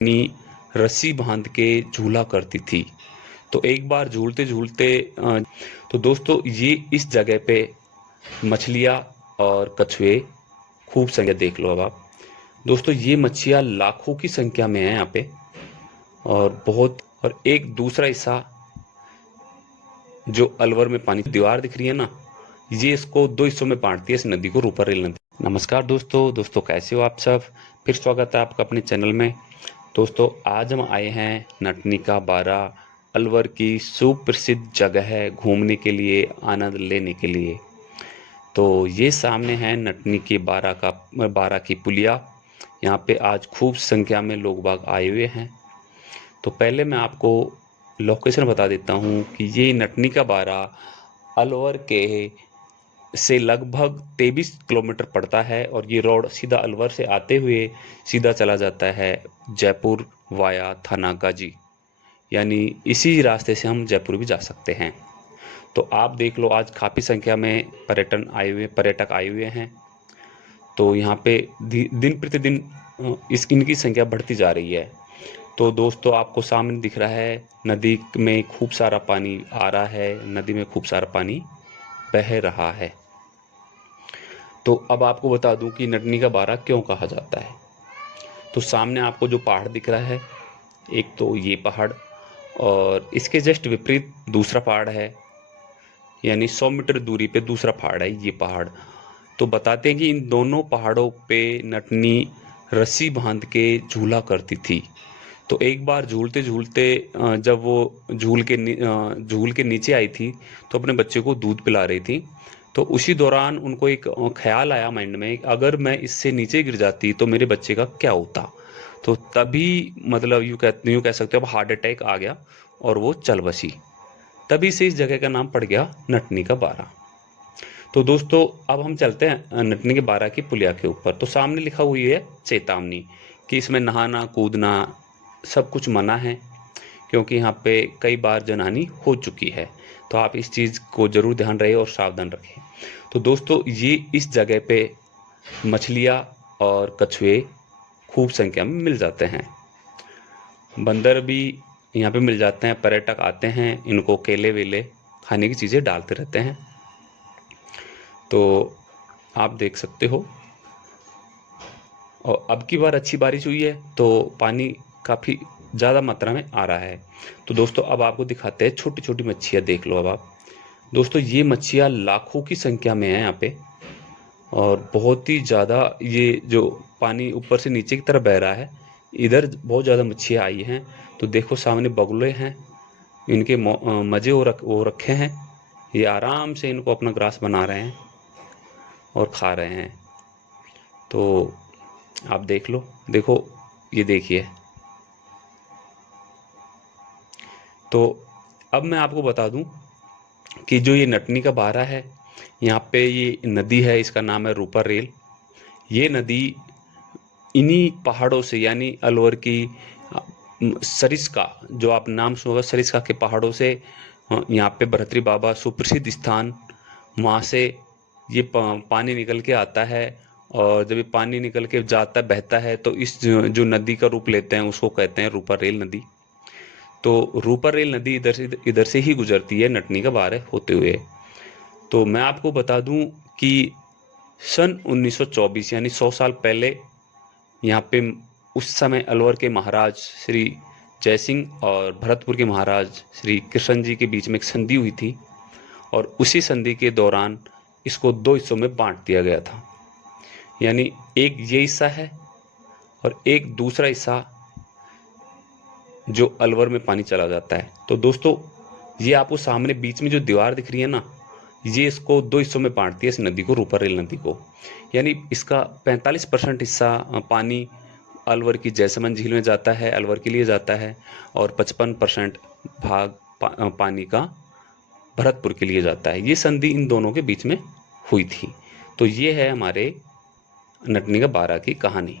अपनी रस्सी बांध के झूला करती थी। तो एक बार झूलते झूलते तो दोस्तों ये इस जगह पे मछलियाँ और कछुए खूब संख्या देख लो अब आप। दोस्तों ये मच्छियाँ लाखों की संख्या में है यहाँ पे और एक दूसरा हिस्सा जो अलवर में पानी की दीवार दिख रही है ना, ये इसको दो हिस्सों में बांटती है इस नदी को, रूपा रेल नदी। नमस्कार दोस्तों कैसे हो आप सब। फिर स्वागत है आपका अपने चैनल में। दोस्तों आज हम आए हैं नटनी का बारा, अलवर की सुप्रसिद्ध जगह है घूमने के लिए, आनंद लेने के लिए। तो ये सामने है नटनी के बारा की पुलिया। यहाँ पे आज खूब संख्या में लोग बाग आए हुए हैं। तो पहले मैं आपको लोकेशन बता देता हूँ कि ये नटनी का बारा अलवर के से लगभग 23 किलोमीटर पड़ता है और ये रोड सीधा अलवर से आते हुए सीधा चला जाता है जयपुर वाया थानागाजी, यानी इसी रास्ते से हम जयपुर भी जा सकते हैं। तो आप देख लो आज काफ़ी संख्या में पर्यटक आए हुए हैं। तो यहाँ पे दिन प्रतिदिन इनकी संख्या बढ़ती जा रही है। तो दोस्तों आपको सामने दिख रहा है नदी में खूब सारा पानी आ रहा है, नदी में खूब सारा पानी बह रहा है। तो अब आपको बता दूं कि नटनी का बारा क्यों कहा जाता है। तो सामने आपको जो पहाड़ दिख रहा है, एक तो ये पहाड़ और इसके जस्ट विपरीत दूसरा पहाड़ है, यानी 100 मीटर दूरी पे दूसरा पहाड़ है ये पहाड़। तो बताते हैं कि इन दोनों पहाड़ों पे नटनी रस्सी बांध के झूला करती थी। तो एक बार झूलते झूलते जब वो झूल के नीचे आई थी तो अपने बच्चे को दूध पिला रही थी। तो उसी दौरान उनको एक ख्याल आया माइंड में, अगर मैं इससे नीचे गिर जाती तो मेरे बच्चे का क्या होता। तो तभी मतलब यूँ कह सकते हो अब हार्ट अटैक आ गया और वो चल बसी। तभी से इस जगह का नाम पड़ गया नटनी का बारा। तो दोस्तों अब हम चलते हैं नटनी के बारा की पुलिया के ऊपर। तो सामने लिखा हुई है चेतावनी कि इसमें नहाना कूदना सब कुछ मना है, क्योंकि यहाँ पे कई बार जनहानि हो चुकी है। तो आप इस चीज़ को ज़रूर ध्यान रखें और सावधान रखें। तो दोस्तों ये इस जगह पे मछलियाँ और कछुए खूब संख्या में मिल जाते हैं। बंदर भी यहाँ पे मिल जाते हैं, पर्यटक आते हैं, इनको केले वेले खाने की चीज़ें डालते रहते हैं। तो आप देख सकते हो। और अब की बार अच्छी बारिश हुई है तो पानी काफ़ी ज़्यादा मात्रा में आ रहा है। तो दोस्तों अब आपको दिखाते हैं छोटी छोटी मच्छियाँ देख लो अब आप। दोस्तों ये मच्छियाँ लाखों की संख्या में है यहाँ पे और बहुत ही ज़्यादा, ये जो पानी ऊपर से नीचे की तरफ बह रहा है इधर बहुत ज़्यादा मच्छियाँ आई हैं। तो देखो सामने बगुले हैं, इनके मज़े हो रखे हैं। ये आराम से इनको अपना ग्रास बना रहे हैं और खा रहे हैं। तो आप देख लो, देखो ये देखिए। तो अब मैं आपको बता दूं कि जो ये नटनी का बारा है, यहाँ पे ये नदी है, इसका नाम है रूपा रेल। ये नदी इन्हीं पहाड़ों से, यानी अलवर की सरिस्का, जो आप नाम सुना सरिस्का के पहाड़ों से यहाँ पे भरतरी बाबा सुप्रसिद्ध स्थान, वहाँ से ये पानी निकल के आता है। और जब ये पानी निकल के जाता बहता है तो इस जो नदी का रूप लेते हैं उसको कहते हैं रूपा रेल नदी। तो रूपा रेल नदी इधर से ही गुजरती है नटनी का बारा होते हुए। तो मैं आपको बता दूं कि सन 1924 यानी 100 साल पहले यहाँ पे उस समय अलवर के महाराज श्री जयसिंह और भरतपुर के महाराज श्री कृष्ण जी के बीच में एक संधि हुई थी और उसी संधि के दौरान इसको दो हिस्सों में बांट दिया गया था। यानी एक ये हिस्सा है और एक दूसरा हिस्सा जो अलवर में पानी चला जाता है। तो दोस्तों ये आपको सामने बीच में जो दीवार दिख रही है ना, ये इसको दो हिस्सों में बांटती है इस नदी को, रूपा रेल नदी को। यानी इसका 45% हिस्सा पानी अलवर की जयसमंद झील में जाता है, अलवर के लिए जाता है, और 55% भाग पानी का भरतपुर के लिए जाता है। ये संधि इन दोनों के बीच में हुई थी। तो ये है हमारे नटनी का बारा की कहानी।